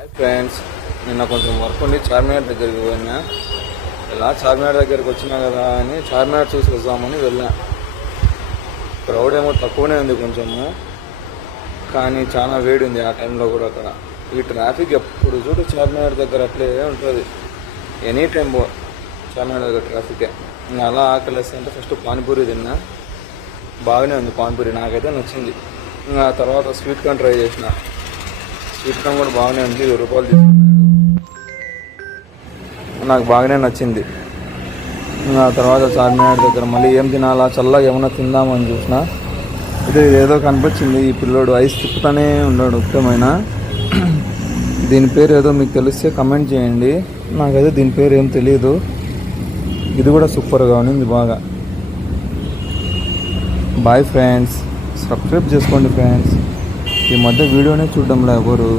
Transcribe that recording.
Hi friends, నిన్న కొంచెం work ఉండి చార్మినార్ దగ్గరికి పోయినా. ఇలా చార్మినార్ దగ్గరికి వచ్చినా కదా అని చార్మినార్ చూసి వద్దామని వెళ్ళా. క్రౌడ్ ఏమో తక్కువనే ఉంది కొంచెము, కానీ చాలా వేడి ఉంది ఆ టైంలో కూడా అక్కడ. ఈ ట్రాఫిక్ ఎప్పుడు చూడు చార్మినార్ దగ్గర అట్లే ఉంటుంది, ఎనీ టైం చార్మినార్ దగ్గర ట్రాఫికే. ఇంకా అలా ఆకలిస్తే అంటే ఫస్ట్ పానీపూరి తిన్నా, బాగానే ఉంది పానీపూరి, నాకైతే నచ్చింది. ఇంకా తర్వాత స్వీట్ కార్న్ ట్రై చేసిన, స్వీట్ కార్న్ కూడా బాగానే ఉంది, 20 రూపాయలు తీసుకున్నాడు, నాకు బాగానే నచ్చింది. ఆ తర్వాత చార్మినార్ దగ్గర మళ్ళీ ఏం తినాలా, చల్లగా ఏమన్నా తిందామని చూసిన. ఇదేదో కనిపించింది, ఈ పిల్లోడు ఐస్ తిప్పుతానే ఉన్నాడు ఉత్తమైన. దీని పేరు ఏదో మీకు తెలిస్తే కమెంట్ చేయండి, నాకైతే దీని పేరు ఏం తెలియదు. ఇది కూడా సూపర్గా ఉంది బాగా. బాయ్ ఫ్రెండ్స్, సబ్స్క్రైబ్ చేసుకోండి ఫ్రెండ్స్. ఈ మధ్య వీడియోనే చూడడంలో ఎవరు.